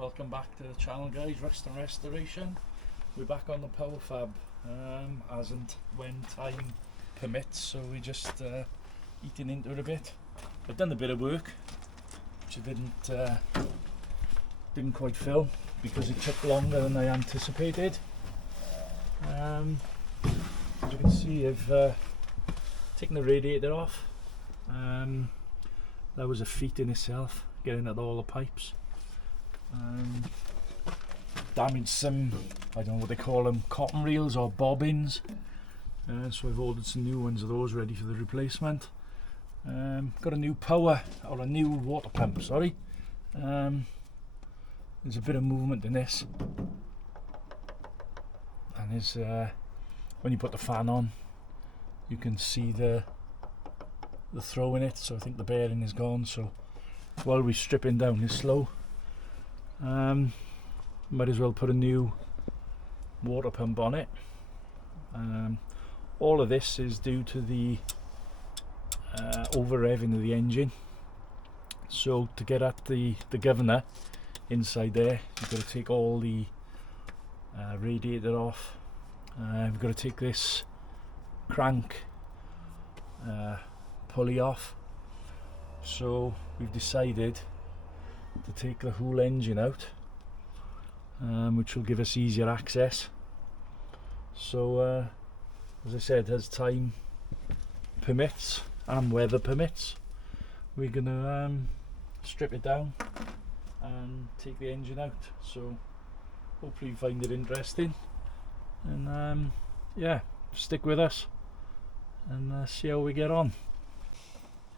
welcome back to the channel, guys. Rest and Restoration. We're back on the Powerfab as and when time permits, so we're just eating into it a bit. I've done a bit of work which I didn't quite film because it took longer than I anticipated. As you can see, I've taken the radiator off. That was a feat in itself, getting at all the pipes. Damaged some, I don't know what they call them, cotton reels or bobbins, so I've ordered some new ones of those ready for the replacement. Got a new a new water pump, sorry. There's a bit of movement in this, and there's when you put the fan on you can see the throw in it, so I think the bearing is gone. So while we're stripping down this slow, might as well put a new water pump on it. All of this is due to the over revving of the engine. So to get at the governor inside there, you've got to take all the radiator off. We've got to take this crank pulley off. So we've decided to take the whole engine out, which will give us easier access. So as I said, as time permits and weather permits, we're gonna strip it down and take the engine out. So hopefully you find it interesting, and yeah, stick with us and see how we get on.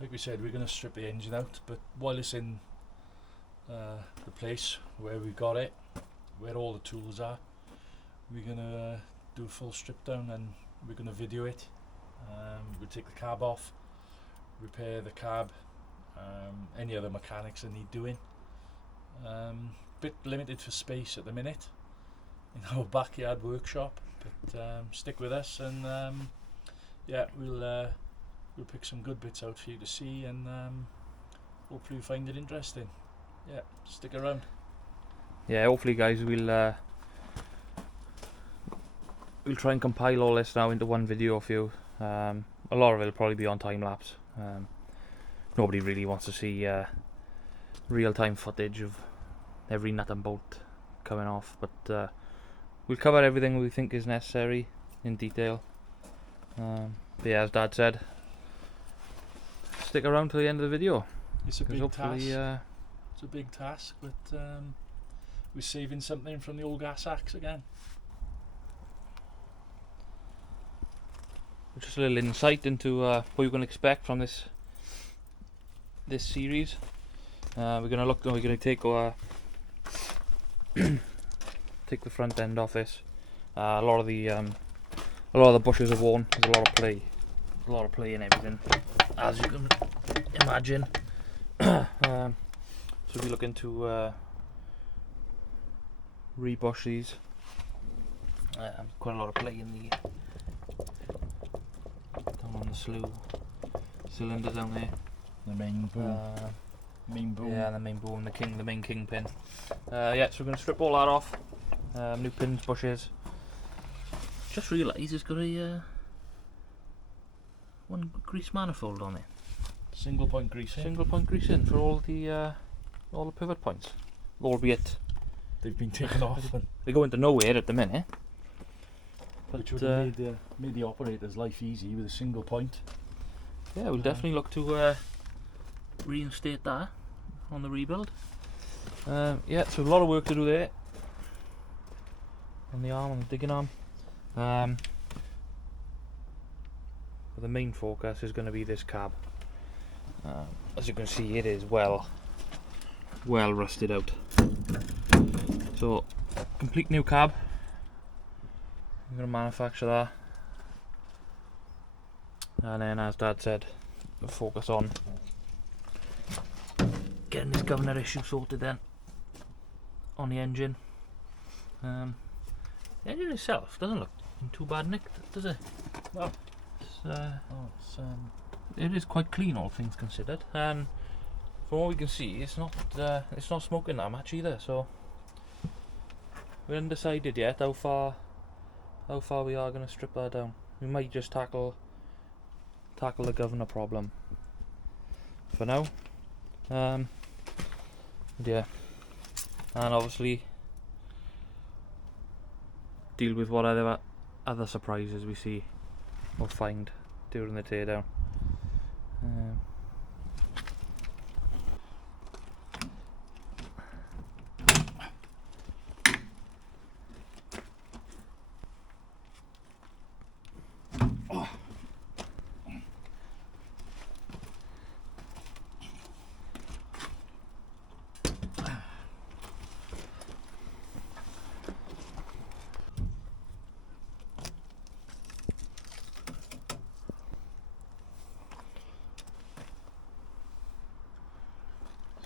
Like we said, we're going to strip the engine out, but while it's in the place where we got it, where all the tools are, we're going to do a full strip down, and we're going to video it. We'll take the cab off, repair the cab, any other mechanics that need doing. Bit limited for space at the minute in our backyard workshop, but stick with us, and yeah, we'll pick some good bits out for you to see, and hopefully you find it interesting. Yeah, stick around. Yeah, hopefully guys, we'll try and compile all this now into one video for you. A lot of it will probably be on time lapse. Nobody really wants to see real-time footage of every nut and bolt coming off, but we'll cover everything we think is necessary in detail. But yeah, as Dad said, stick around till the end of the video. It's a big task. It's a big task, but we're saving something from the old gas axe again. Just a little insight into what you can expect from this series. We're gonna take take the front end off this. A lot of the bushes are worn. There's a lot of play in everything, as you can imagine. So we're looking to rebush these. Quite a lot of play in the down on the slew cylinder down there. The main boom. Yeah, the main boom, the main kingpin. Yeah, so we're going to strip all that off. New pins, bushes. Just realised it's got a one grease manifold on it. Single point greasing. Single point greasing for all the pivot points, albeit they've been taken off. They go into nowhere at the minute. But which would have made the operator's life easy with a single point. Yeah, we'll definitely look to reinstate that on the rebuild. Yeah, so a lot of work to do there on the arm, on the digging arm. But the main focus is going to be this cab. As you can see, it is well rusted out. So complete new cab. I'm going to manufacture that, and then, as Dad said, we'll focus on getting this governor issue sorted then on the engine. The engine itself doesn't look in too bad nick, does it? No. It is quite clean, all things considered, and from what we can see, it's not smoking that much either. So We haven't decided yet how far we are going to strip that down. We might just tackle the governor problem for now. Yeah, and obviously deal with what other surprises we see or find during the teardown.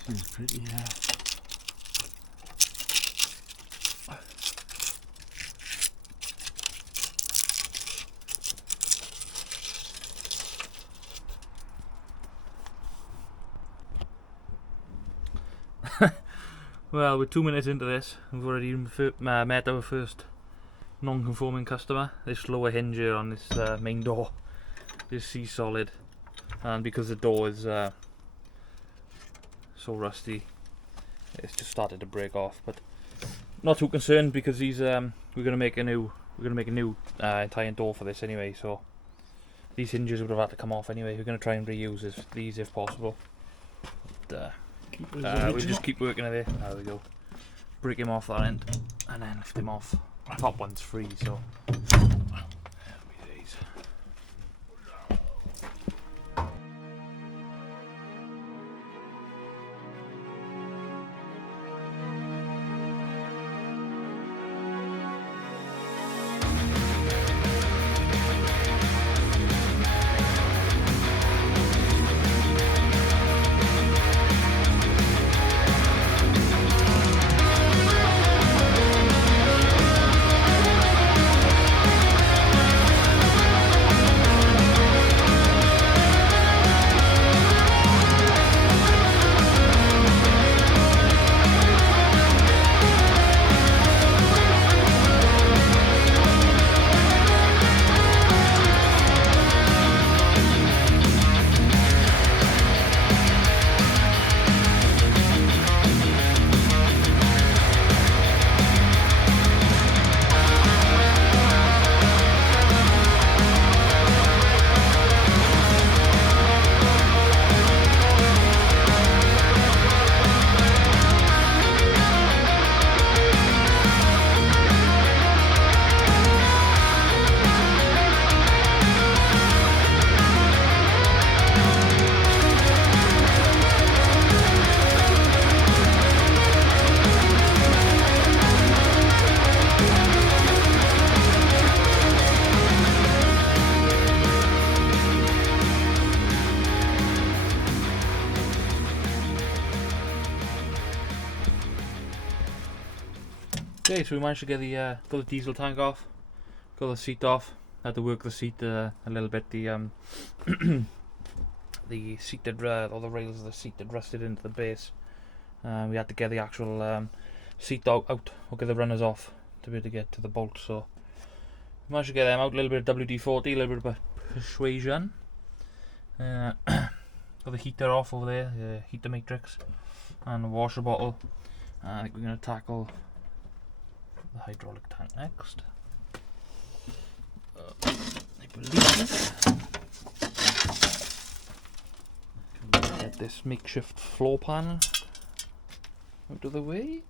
Seems pretty, Well, we're 2 minutes into this. We've already met our first non-conforming customer. This lower hinge here on this main door is C-solid, and because the door is so rusty, it's just started to break off. But not too concerned, because these we're gonna make a new entire door for this anyway. So these hinges would have had to come off anyway. We're gonna try and reuse these if possible. But, we'll just keep working at it. There we go. Break him off that end, and then lift him off. The top one's free, so. Okay, so we managed to get got the diesel tank off, got the seat off. Had to work the seat a little bit. The the seat or the rails of the seat had rusted into the base. We had to get the actual seat out, or get the runners off to be able to get to the bolt. So we managed to get them out. A little bit of WD-40, a little bit of persuasion. Got the heater off over there, the heater matrix, and the washer bottle. I think we're going to tackle the hydraulic tank next. I believe get this makeshift floor pan out of the way.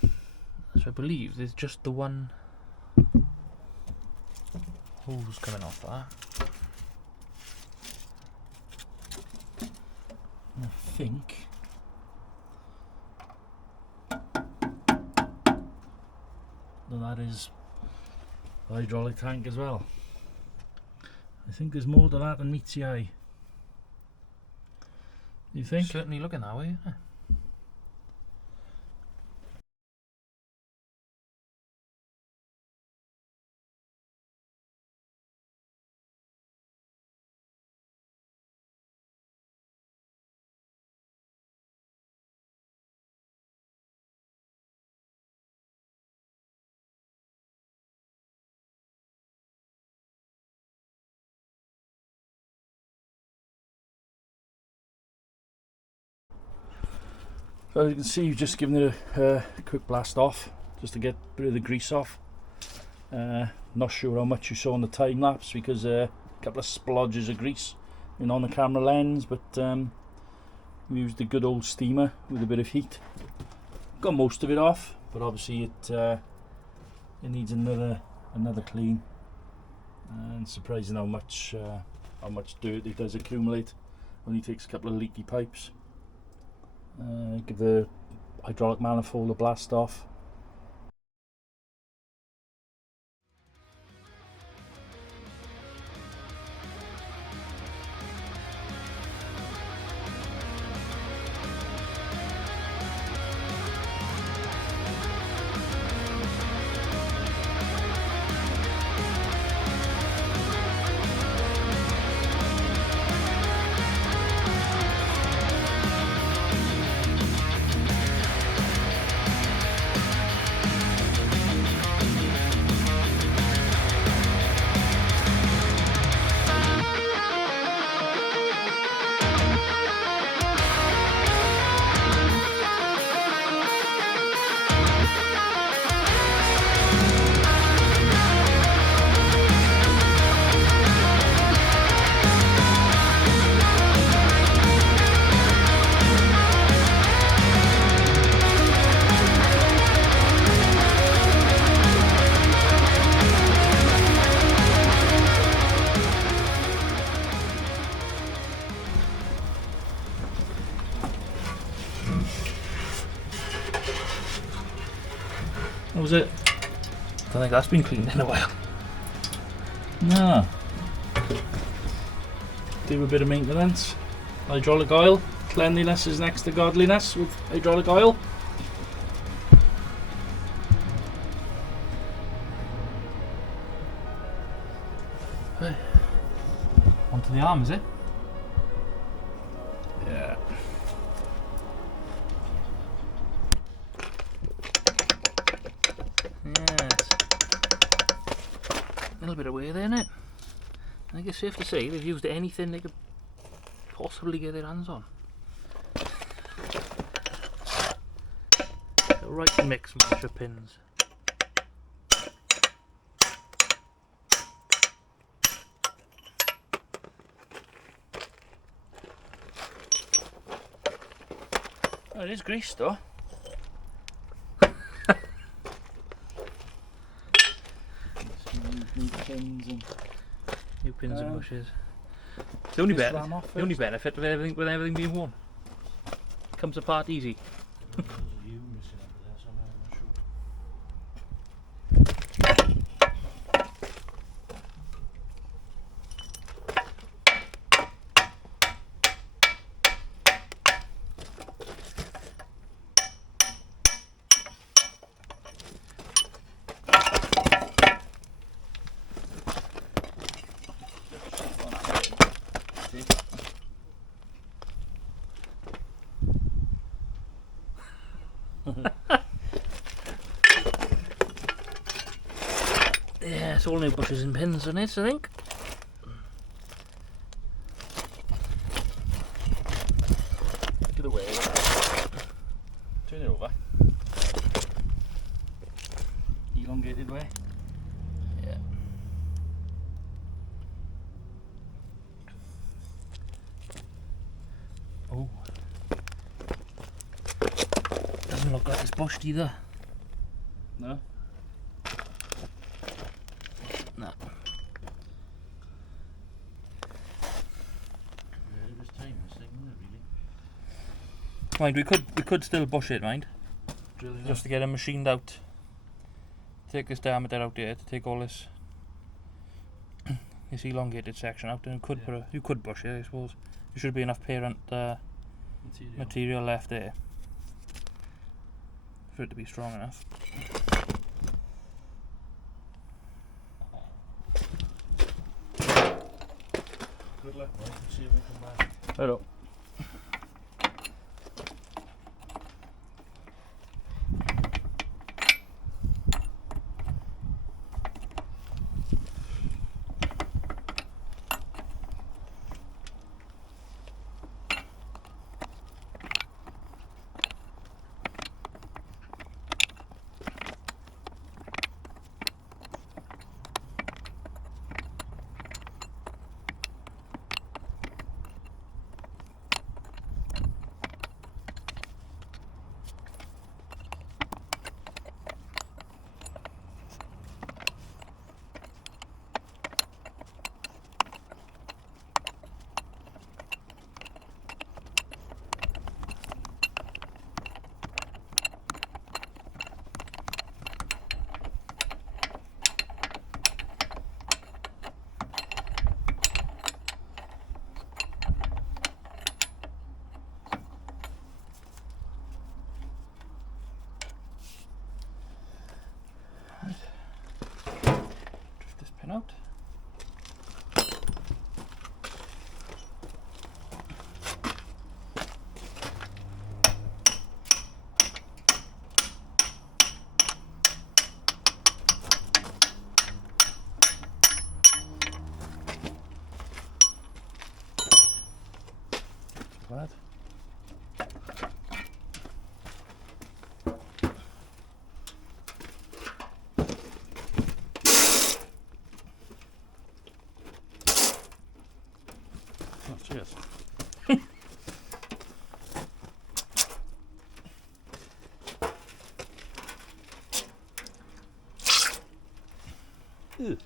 So I believe there's just the one hose coming off that. I think that is the hydraulic tank as well. I think there's more to that than meets the eye. You think? Certainly looking that way, isn't it? So as you can see, you've just given it a quick blast off, just to get a bit of the grease off. Not sure how much you saw on the time lapse because a couple of splodges of grease on the camera lens, but we used the good old steamer with a bit of heat. Got most of it off, but obviously it needs another clean. And surprising how much dirt it does accumulate. Only takes a couple of leaky pipes. Give the hydraulic manifold a blast off. What was it? I don't think that's been cleaned in a while. No. Do a bit of maintenance. Hydraulic oil. Cleanliness is next to godliness with hydraulic oil. Onto the arm, is it? Yeah. Yes. A little bit of wear there, innit? I think it's safe to say they've used anything they could possibly get their hands on. The right mix match of pins. Oh, it is greased though. New pins and New pins and bushes. The only benefit of everything being worn. Comes apart easy. Yeah, it's all new bushes and pins on it, I think. Get away. Turn it over. Elongated way. Yeah. Oh. Doesn't look like it's bushed either. No? No. Mind, we could still bush it, mind. Just to get it machined out. Take this diameter out here to take all this elongated section out, and you could bush it, I suppose. There should be enough parent material left there for it to be strong enough. Good luck, mate. See if we come back. Right up. cheers. Ew.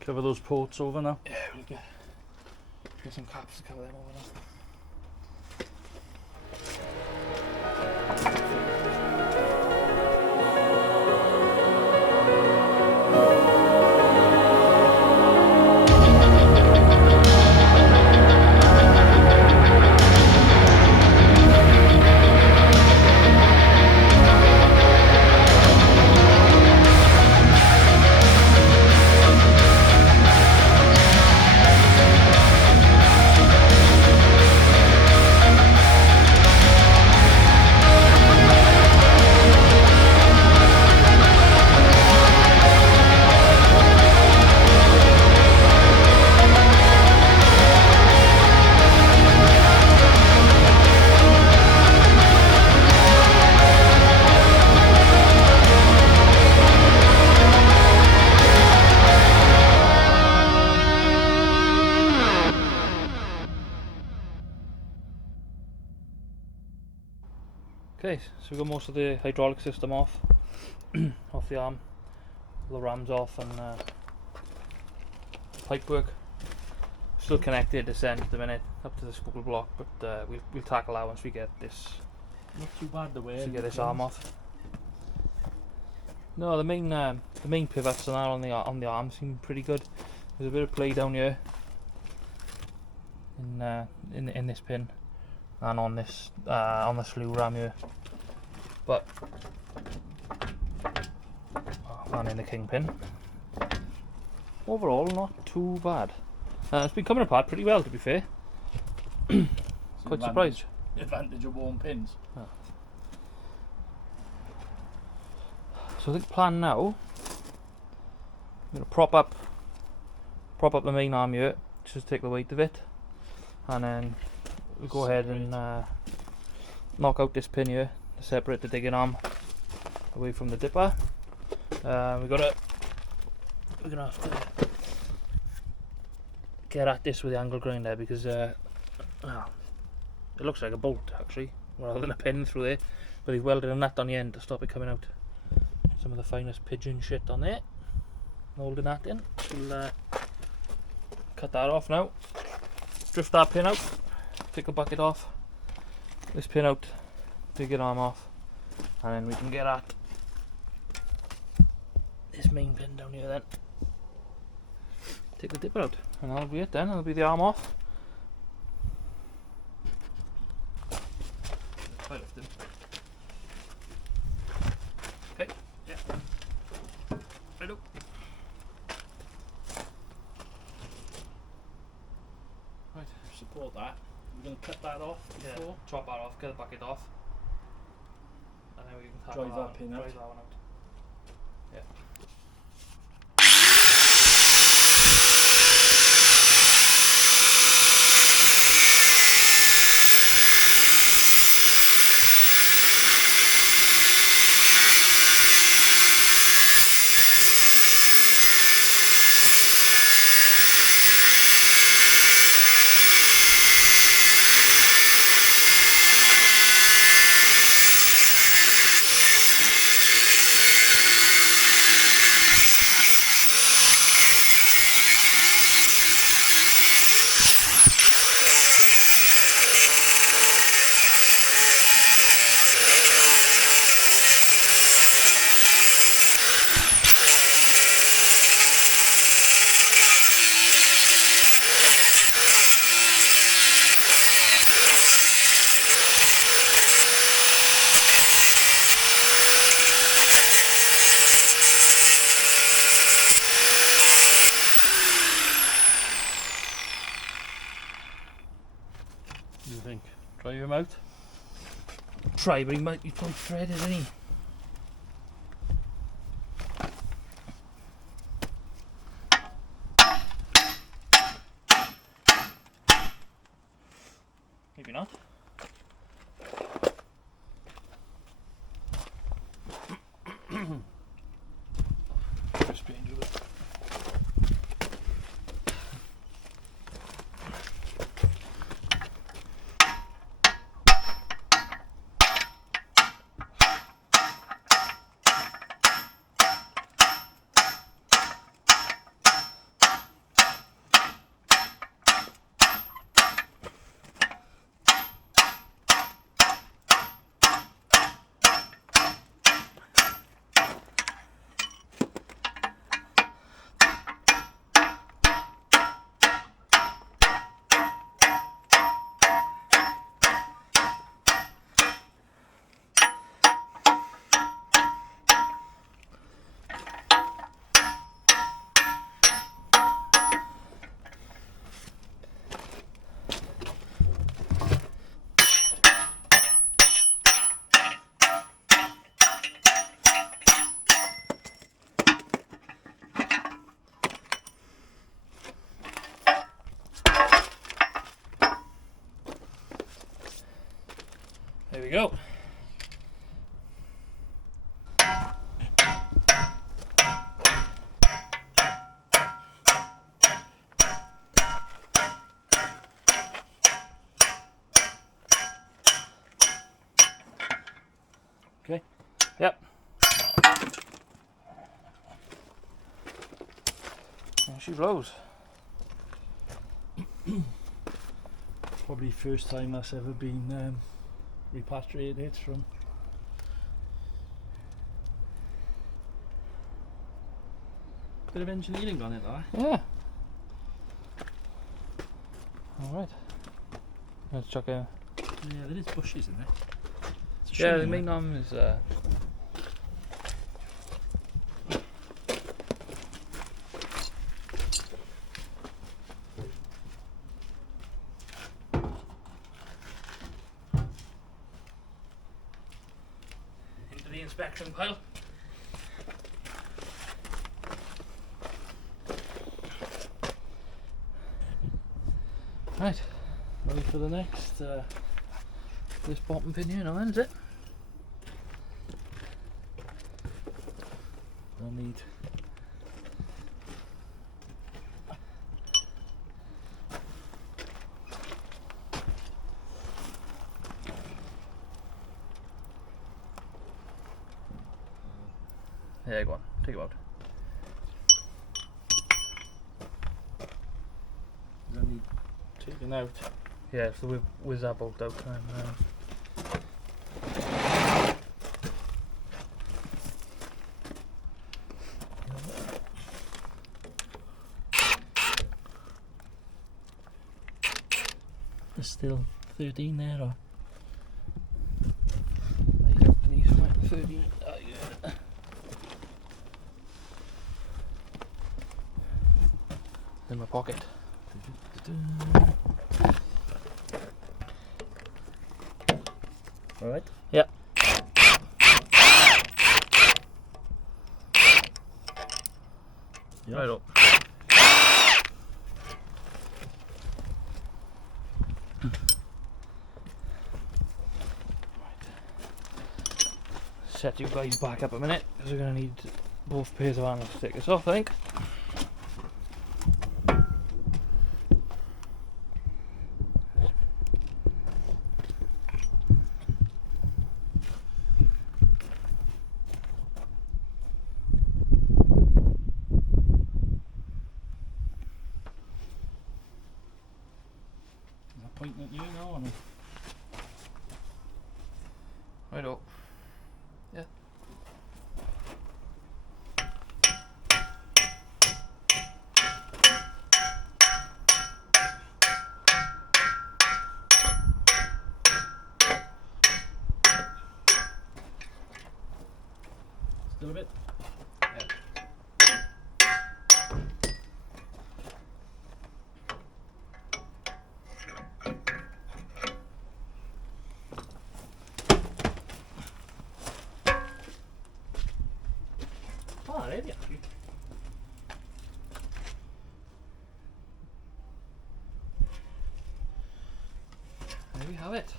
Cover those ports over now. Yeah, we'll get some caps to cover them over now. Okay, so we've got most of the hydraulic system off, off the arm, all the rams off, and pipe work. Still connected this end at the minute up to the spool block, but we'll tackle that once we get this. Not too bad the way. Once we get this arm off. No, the main pivots and that on the arm seem pretty good. There's a bit of play down here in this pin. And on this on the slew ram here, but and in the kingpin. Overall, not too bad. It's been coming apart pretty well, to be fair. Quite surprised. Advantage of warm pins. Oh. So I think the plan now, I'm going to prop up the main arm here, just take the weight of it, and then we'll go ahead and knock out this pin here to separate the digging arm away from the dipper. We're gonna have to get at this with the angle grinder because it looks like a bolt actually, rather than a pin through there. But they've welded a nut on the end to stop it coming out. Some of the finest pigeon shit on there. Holding that in. We'll cut that off now. Drift that pin out. Take the bucket off, this pin out, dig it arm off, and then we can get at this main pin down here then. Take the dipper out, and that'll be it then, that'll be the arm off. Okay, yeah. Right up. Right, Support that. We're going to cut that off before. Yeah, chop that off, get the bucket off, and then we can tackle Drive that pin out. Drive that one out. Yeah. You think? Try him out? Try, but he might be quite threaded, isn't he? There we go. Okay. Yep. And she blows. Probably first time that's ever been repatriated from. Bit of engineering on it, though. Yeah. Alright. Let's chuck a. Yeah, there is bushes in there. It's a Yeah, shame, the isn't it? main arm is. Into the inspection pile. Right, Ready for the next. this bottom pin here now, then, is it? I'll need. Yeah, go on, take it out. I need taken out. Yeah, so with that bolt out and There's still 13 there, or? Denise might 30. Yeah. In my pocket. Alright. Yep. Yeah. Right up. Set you guys back up a minute because we're going to need both pairs of handles to take this off, I think. Is that pointing at you now, or no? Right up. Yeah. Still a bit? Oh, there you are. There we have it.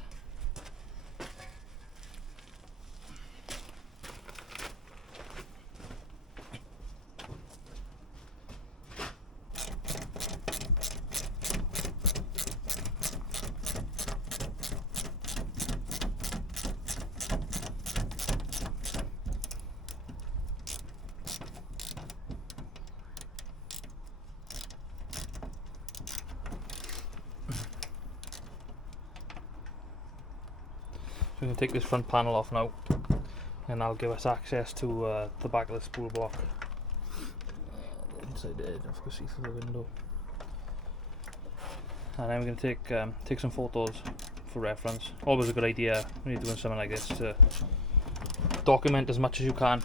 So we can take this front panel off now, and that'll give us access to the back of the spool block. Inside there, don't have to see through the window. And then we're going to take some photos for reference. Always a good idea when you're doing something like this to document as much as you can,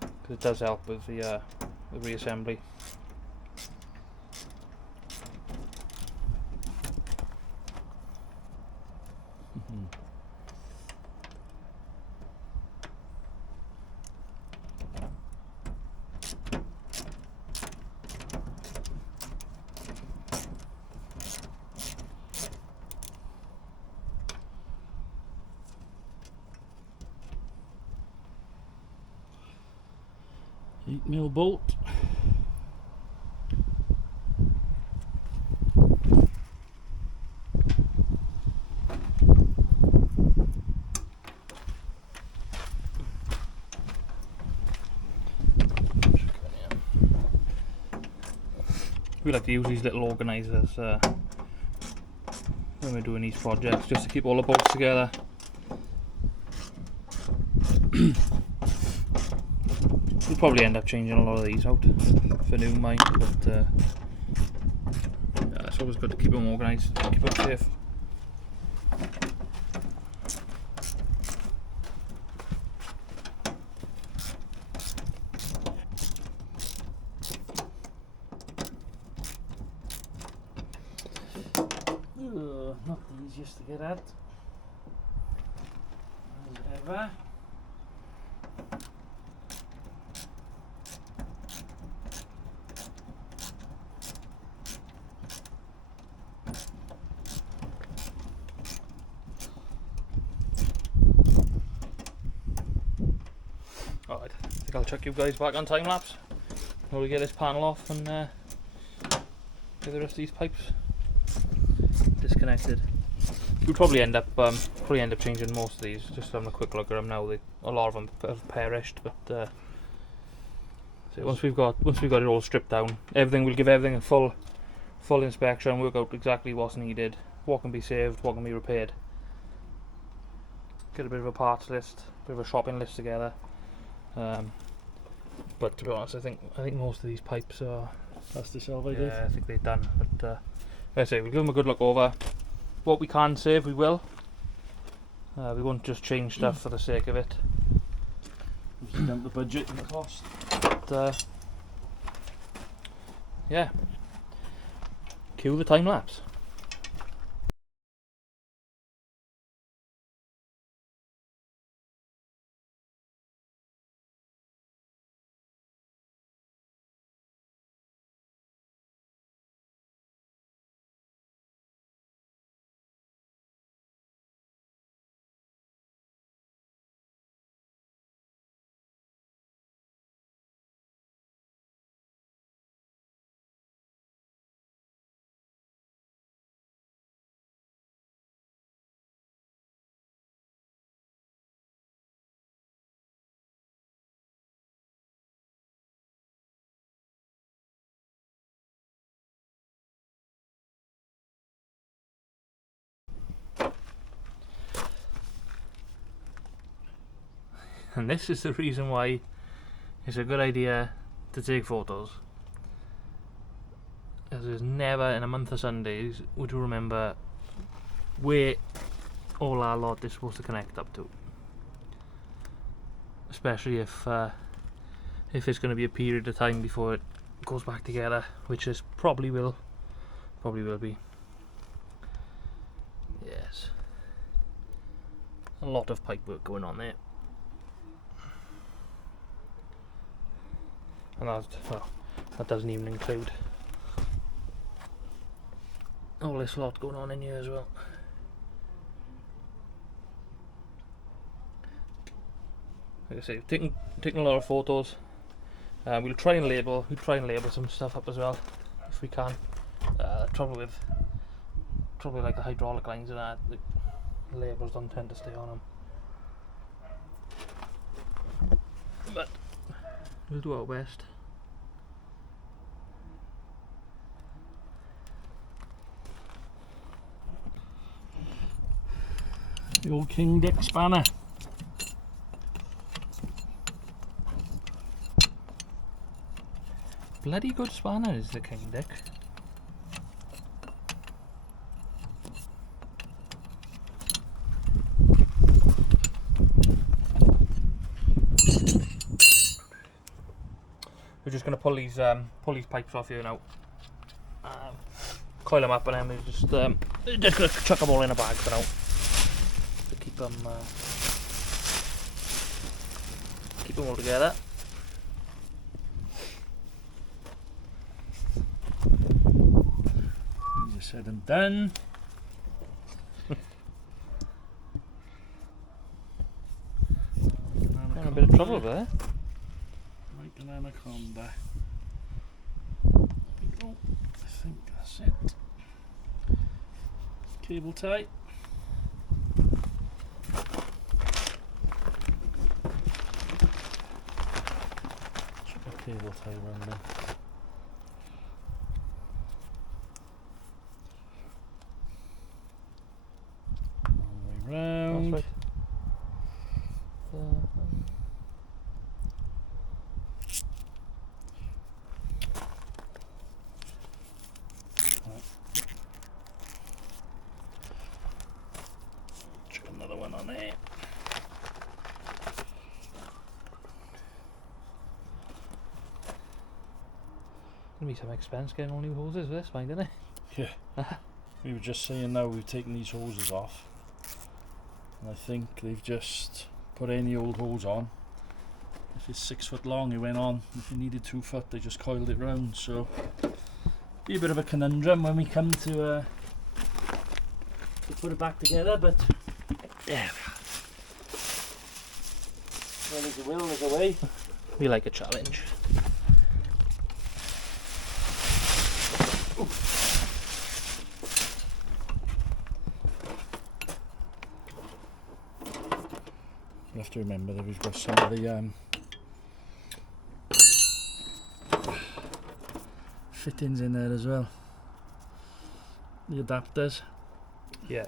because it does help with the reassembly. 8mm bolt. We like to use these little organisers when we're doing these projects, just to keep all the bolts together. We'll probably end up changing a lot of these out for new mine, but yeah, it's always good to keep them organised, keep them safe. Not the easiest to get at, as ever. Alright, I think I'll chuck you guys back on time lapse while we get this panel off and get the rest of these pipes disconnected. We'll probably end up changing most of these. Just having a quick look at them now. A lot of them have perished, but so once we've got it all stripped down, we'll give everything a full inspection, work out exactly what's needed, what can be saved, what can be repaired. Get a bit of a parts list, a bit of a shopping list together. But to be honest, I think most of these pipes are. That's the salvage. Yeah, I think they're done. But like I say, we'll give them a good look over. What we can save, we will. We won't just change stuff for the sake of it. Just down the budget and the cost. But yeah, cue the time lapse. And this is the reason why it's a good idea to take photos, as there's never in a month of Sundays would you remember where all our lot is supposed to connect up to, especially if it's going to be a period of time before it goes back together, which is probably will be. Yes, a lot of pipe work going on there. And that doesn't even include all this lot going on in here as well. Like I say, taking a lot of photos. We'll try and label some stuff up as well if we can. The trouble with like the hydraulic lines and that, the labels don't tend to stay on them. But we'll do our best. The old King Dick spanner. Bloody good spanner is the King Dick. We're just going to pull these pipes off here now. Coil them up and then we're just going to chuck them all in a bag for now. To keep them all together. Easier said than done. In a bit of trouble over there. Right an anaconda. There we go. I think that's it. Cable tie. Cable tie around there. All the way round. That's right. Chuck another one on there. Gonna be some expense getting all new hoses for this, fine, isn't it? Yeah. We were just saying now we've taken these hoses off, and I think they've just put any old hose on. If it's 6 foot long, it went on. If you needed 2 foot, they just coiled it round. So be a bit of a conundrum when we come to put it back together, but yeah. Well, there's a will, there's a way. We like a challenge. You have to remember that we've got some of the fittings in there as well. The adapters. Yeah.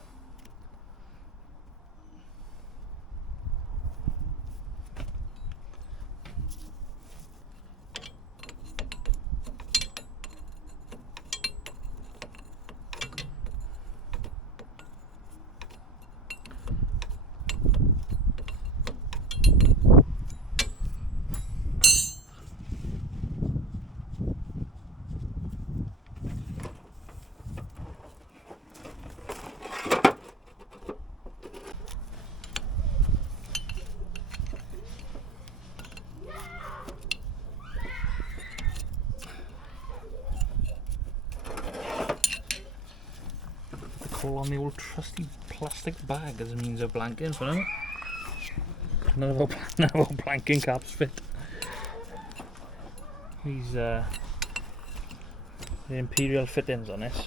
Call on the old trusty plastic bag as a means of blanking for now. None of our blanking caps fit. These the imperial fittings on this.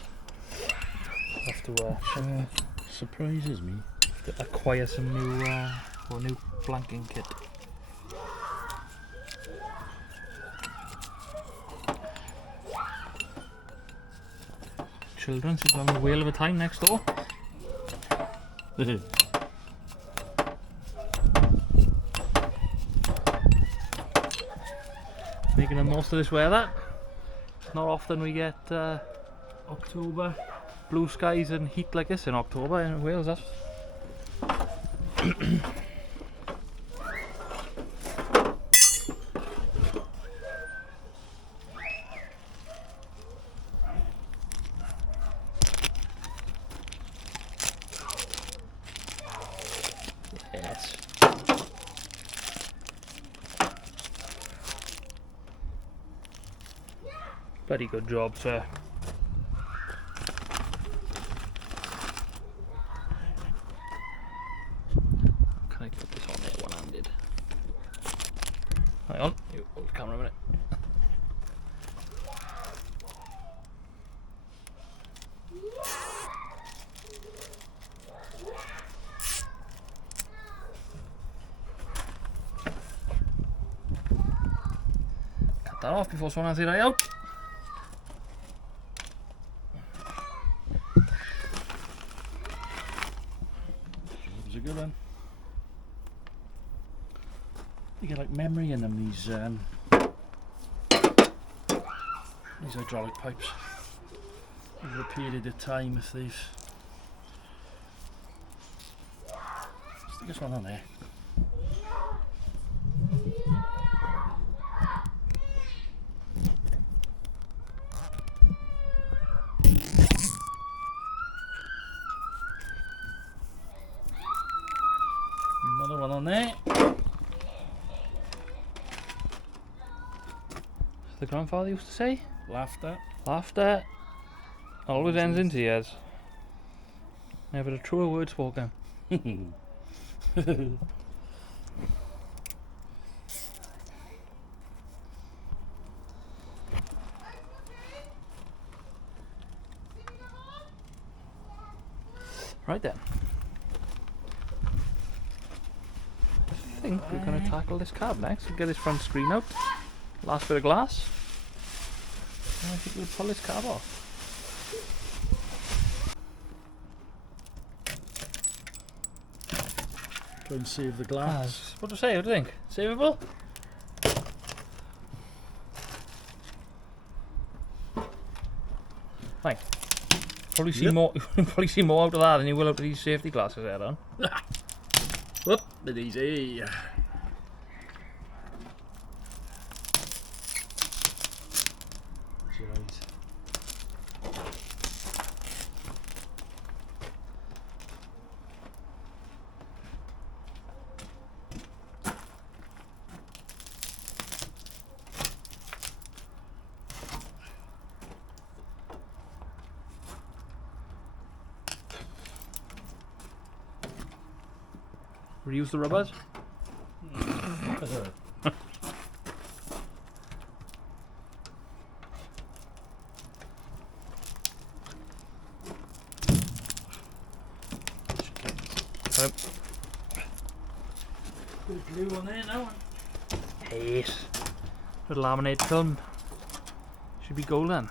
Have to surprises me. have to acquire some new blanking kit. Children seem to have a whale of a time next door. Making the most of this weather. Not often we get October. blue skies and heat like this in October in Wales. That's yes. Very good job, sir. Can I put this on there one-handed? Hang on, you hold the camera a minute. Cut that off before someone has it out. That was a good one. You get like memory in them, these hydraulic pipes. Over a period of time, if they've... Stick this one on there. Another one on there. The grandfather used to say, Laughter. laughter always ends in tears. Never a truer word spoken. Right then. I think we're going to tackle this cab next. We'll get this front screen out. Last bit of glass. And I think we'll pull this cab off. Try and save the glass. What do you say? What do you think? Savable? Fine. Probably see more. Probably see more out of that than you will out of these safety glasses there, on. Whoop, bit easy. Reuse the rubbers. Good glue on there now. Yes. The laminate film should be golden.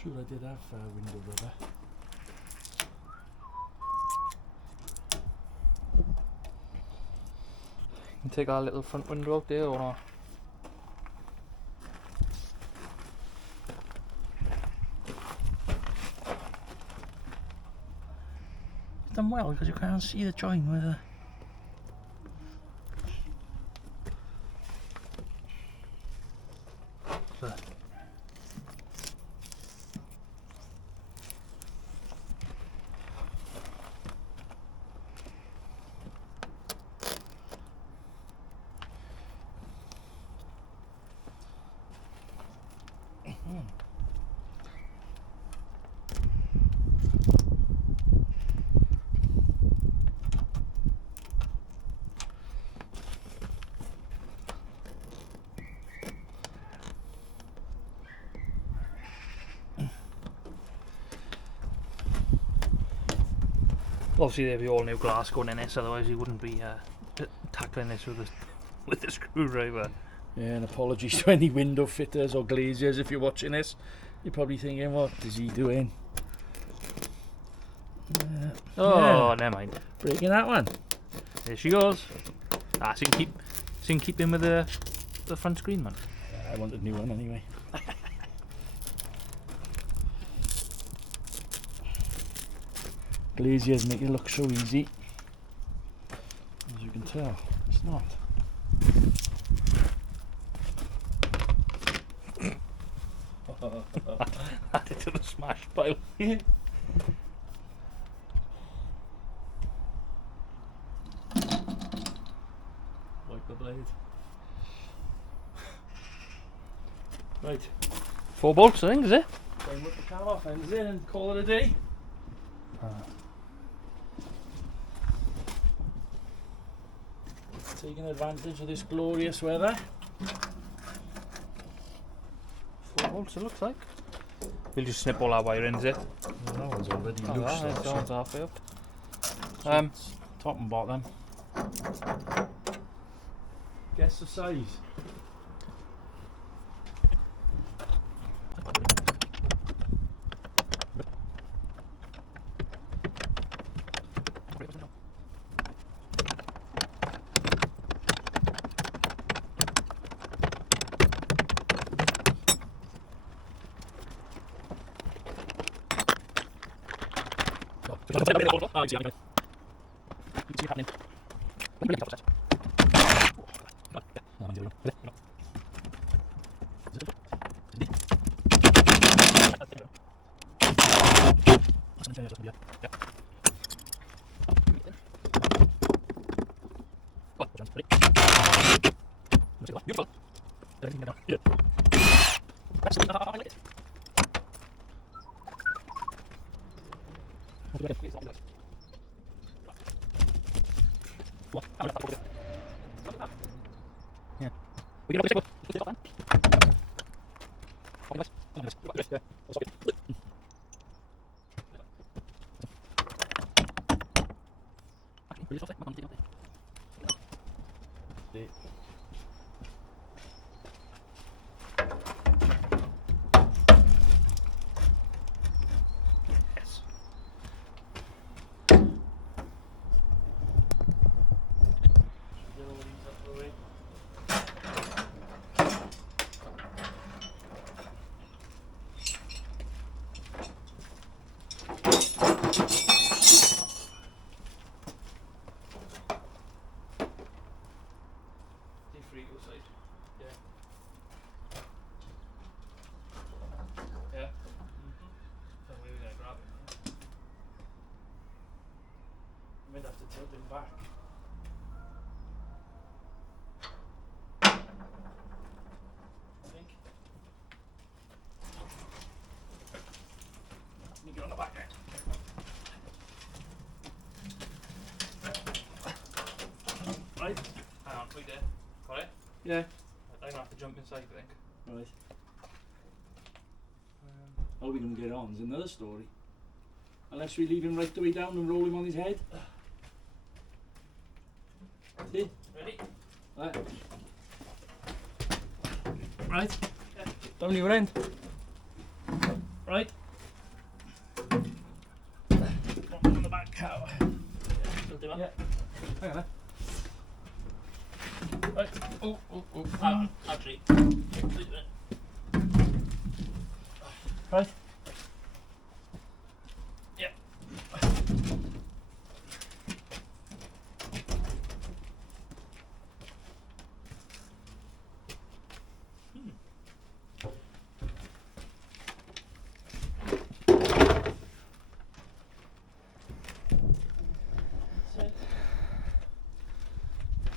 Sure, I did have window rubber. You can take our little front window out there or not? It's done well because you can't see the joint with the. Obviously there'd be all new glass going in this, otherwise you wouldn't be tackling this with a screwdriver. Yeah, and apologies to any window fitters or glaziers if you're watching this. You're probably thinking, what is he doing? Oh, never mind. Breaking that one. There she goes. Ah, so you can keep in with the front screen, man. I want a new one anyway. Glaziers make it look so easy. As you can tell, it's not. Add it to the smash pile. Like the blade. Right. 4 bolts, I think, is it? Try and whip the cab off ends in and call it a day. Taking advantage of this glorious weather. 4 bolts, it looks like. We'll just snip all our wirings in. Well, that one's already Oh, loose. that though, one's so halfway up. top and bottom. Guess the size. Oh, you see it happening. Yeah. Might have to tilt him back. I think. Let me get on the back end. Right. Hang on, wait there. Got it? Yeah. I'm gonna have to jump inside, I think. Right. How we gonna get on is another story. Unless we leave him right the way down and roll him on his head. See? Ready? Right. Right. Yeah. Down your end. Right. On the back cow. Still do it? Yeah. Hang on. Right. Oh. Actually. Right. Yeah.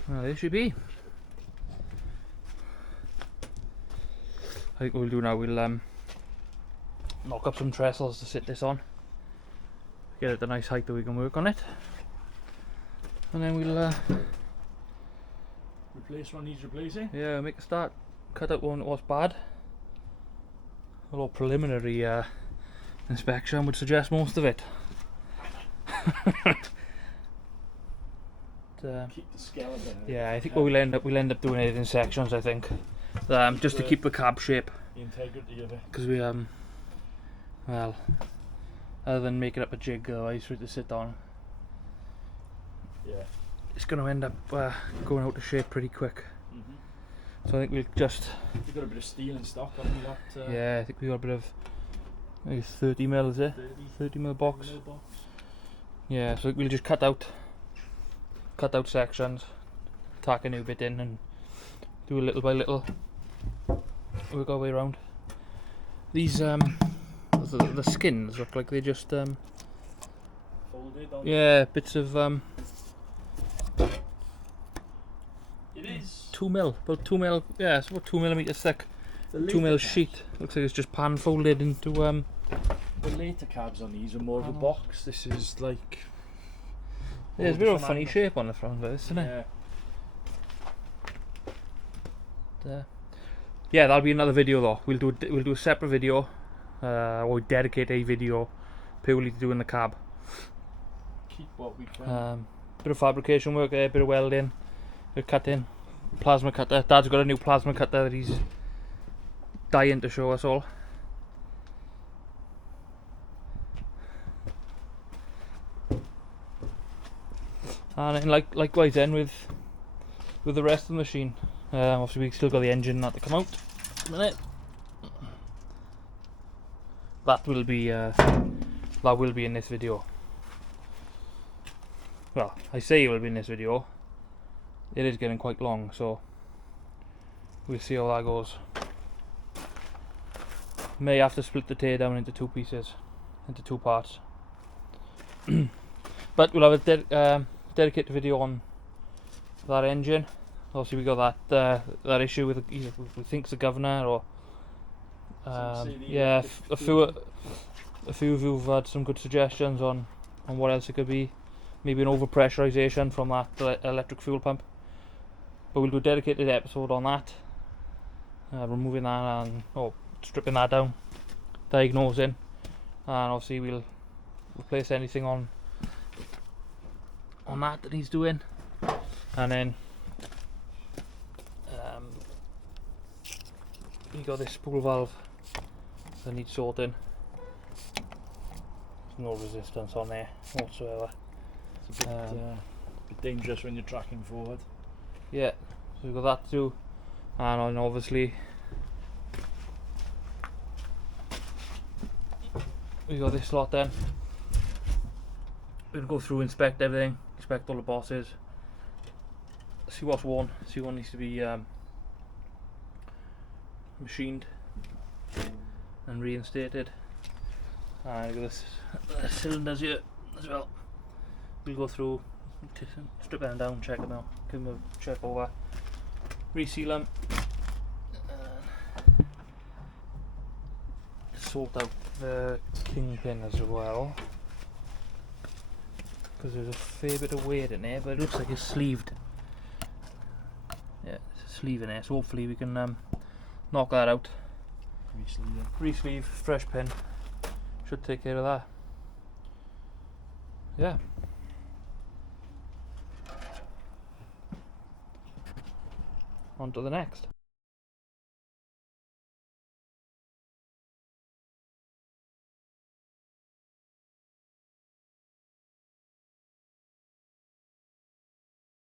Well, there should be. I think what we'll do now, we'll knock up some trestles to sit this on, get it the nice height that we can work on it, and then we'll Replace what needs replacing. make a start, cut out one that was bad. Although preliminary inspection would suggest most of it. Keep the skeleton. Yeah, I think what we'll end up doing it in sections. I think, just to keep the cab shape. The integrity of it. Because we well, other than making up a jig otherwise for it to sit on, Yeah. it's going to end up going out of shape pretty quick. So I think we'll just You've got a bit of steel in stock, haven't you? That, yeah, I think we got a bit of maybe 30 mil, is it? 30 mil box. Yeah, so we'll just cut out sections, tack a new bit in, and do a little by little, work our way around. These the skins look like they just Folded on. yeah, bits of It is 2 mil, about 2 mil, yeah, it's about 2 millimeters thick. the 2 mil later sheet. Looks like it's just pan folded into The later cabs on these are more of a box. This is like. yeah, there's a bit of a funny shape on the front of this, isn't it? Yeah. Yeah, that'll be another video though. We'll do a separate video, or dedicate a video purely to doing the cab. Keep what we can. Bit of fabrication work there, bit of welding, bit of cutting, plasma cutter. Dad's got a new plasma cutter that he's dying to show us all. And then likewise then with the rest of the machine. Obviously we still got the engine that to come out. A minute. That will be in this video. Well, I say it will be in this video. It is getting quite long, so we'll see how that goes. May have to split the teardown into two pieces, into two parts. But we'll have a dedicated video on that engine. Obviously we got that issue with we think it's the governor, or yeah, a few of you have had some good suggestions on what else it could be. Maybe an overpressurization from that electric fuel pump. But we'll do a dedicated episode on that. removing that and stripping that down, diagnosing, and obviously we'll replace anything on that he's doing, and then you got this spool valve that needs sorting. There's no resistance on there whatsoever. It's a bit dangerous when you're tracking forward. Yeah, so we've got that to do, and then obviously we got this lot then. We'll go through, inspect everything, inspect all the bosses, see what's worn, see what needs to be machined and reinstated. And got this cylinders here as well. We'll go through, strip them down, check them out, give them a check over, reseal them, sort out the kingpin as well, because there's a fair bit of weight in there, but it looks like it's sleeved. Yeah, it's a sleeve in there, so hopefully we can knock that out. Re-sleeve, fresh pin, should take care of that. Yeah. On to the next.